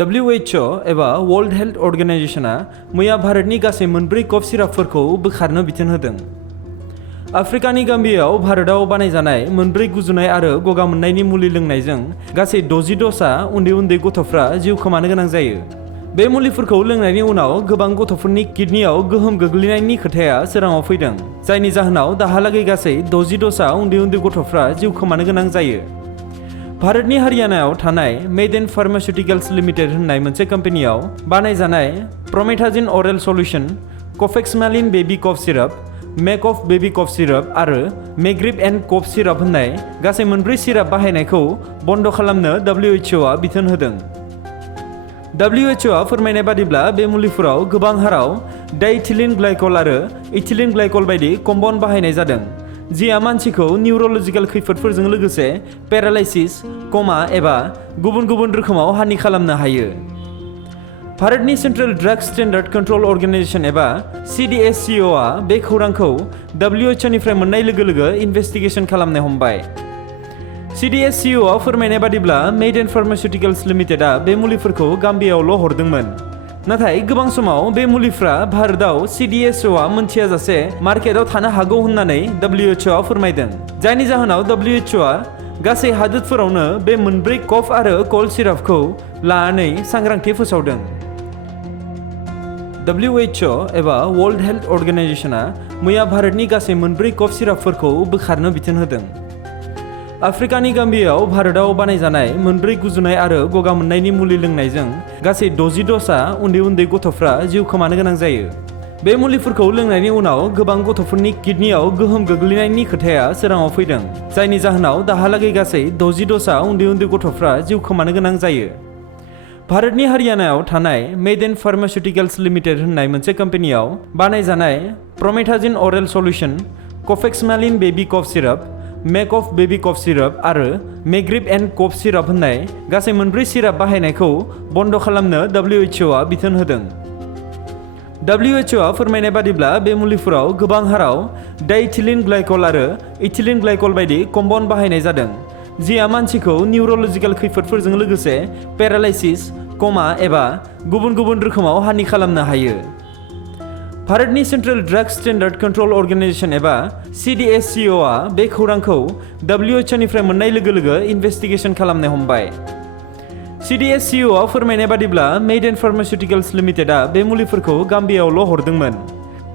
WHO एबा world health अर्गेनाइजेशना मैया भारतनि गासै मोनब्रै कफ सिरापफोरखौ बोखारनो बिथोन होदों। आफ्रिकानि गाम्बियाव भारतआव बानायजानाय मोनब्रै गुजुनाय आरो गगा मोननायनि मुलि लोंनायजों गासै 60 ड'जआ उन्दै गथ'फ्रा जिउ खोमानो गोनां जायो। बे मुलिफोरखौ लोंनायनि उनाव गोबां गथ'फोरनि किडनियाव गोहोम गोग्लैनायनि खोथाया सोराङाव फैदों, जायनि जाहोनाव दाहालागै गासै 60 ड'जआ उन्दै गथ'फ्रा जिउ खोमानो गोनां जायो। भारतनि हारियानायाव थानाय मेडेन फार्मासिउटिकेल्स लिमिटेड होननाय मोनसे कम्पानियाव बानायजानाय प्रमेथाजिन अरेल सल्युशन, कफेक्समेलिन बेबी कफ सिराप, मेकअफ बेबी कफ सिराप आरो मेग्रिप एन्ड कफ सिराप होननाय गासै मोनब्रै सिराप बाहायनायखौ बन्द खालामनो WHO आ बिथोन होदों। WHO आ फोरमायनाय बादिब्ला बे मुलिफोराव गोबां हाराव डाइइथिलिन ग्लाइकल आरो इथिलिन ग्लाइकल बायदि कम्पाउन्ड बाहायनाय जादों, जिया मानसिखौ निउर'लजिकेल खैफोदफोरजों लोगोसे पेरालाइसिस, कमा एबा गुबुन रोखोमाव हानि खालामनो हायो। भारतनि central drug standard control organisation एबा CDSCO आ बे खौरांखौ WHO निफ्राय मोननाय लोगो इनभेस्टिगेशन खालामनो हमबाय। CDSCO आ फोरमायनाय बादिब्ला मेडेन फार्मासिउटिकेल्स लिमिटेडआ बे मुलिफोरखौ गाम्बियावल' हरदोंमोन, नाथाय गोबां समाव बे मुलिफ्रा भारतआव CDSCO आ मोनथियाजासे मार्केटआव थानो हागौ होननानै WHO आ फोरमायदों, जायनि जाहोनाव WHO आ गासै हादोरफोरावनो बे मोनब्रै कफ आरो कल्ड सिरापखौ लानानै सांग्रांथि फोसावदों। WHO एबा वर्ल्ड हेल्थ अर्गेनाइजेशना मैया भारतनि गासै मोनब्रै कफ सिरापफोरखौ बोखारनो बिथोन होदों। आफ्रिकानि गाम्बियाव भारतआव बानायजानाय मोनब्रै गुजुनाय आरो गगा मोननायनि मुलि लोंनायजों गासै 60 ड'जआ उन्दै गथ'फ्रा जिउ खोमानो गोनां जायो। बे मुलिफोरखौ लोंनायनि उनाव गोबां गथ'फोरनि किडनियाव गोहोम गोग्लैनायनि खोथाया सोराङाव फैदों, जायनि जाहोनाव दाहालागै गासै 60 ड'जआ उन्दै गथ'फ्रा जिउ खोमानो गोनां जायो। भारतनि हारियानायाव थानाय मेडेन फार्मासिउटिकेल्स लिमिटेड होननाय मोनसे कम्पानियाव बानायजानाय प्रमेथाजिन अरेल सल्युशन, कफेक्समेलिन बेबी कफ सिराप, मेकअफ बेबी कफ सिराप आरो मेग्रिप एन्ड कफ सिराप होननाय गासै मोनब्रै सिराप बाहायनायखौ बन्द खालामनो WHO आ बिथोन होदों। WHO आ फोरमायनाय बादिब्ला बे मुलिफोराव गोबां हाराव डाइइथिलिन ग्लाइकल आरो इथिलिन ग्लाइकल बायदि कम्पाउन्ड बाहायनाय जादों, जिया मानसिखौ निउर'लजिकेल खैफोदफोरजों लोगोसे पेरालाइसिस, कमा एबा गुबुन रोखोमाव हानि खालामनो हायो। भारतनि central drug standard control organisation एबा CDSCO आ बे खौरांखौ WHO निफ्राय मोननाय लोगो इनभेस्टिगेशन खालामनो हमबाय। CDSCO आ फोरमायनाय बादिब्ला मेडेन फार्मासिउटिकेल्स लिमिटेडआ बे मुलिफोरखौ गाम्बियावल' हरदोंमोन,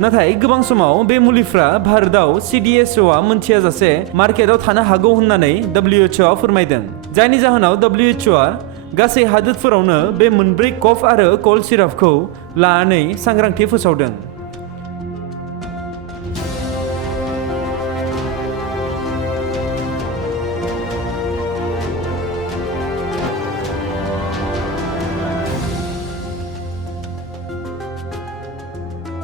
नाथाय गोबां समाव बे मुलिफ्रा भारतआव CDSCO आ मोनथियाजासे मार्केटआव थानो हागौ होननानै WHO आ फोरमायदों, जायनि जाहोनाव WHO आ गासै हादोरफोरावनो बे मोनब्रै कफ आरो कल्ड सिरापखौ लानानै सांग्रांथि फोसावदों।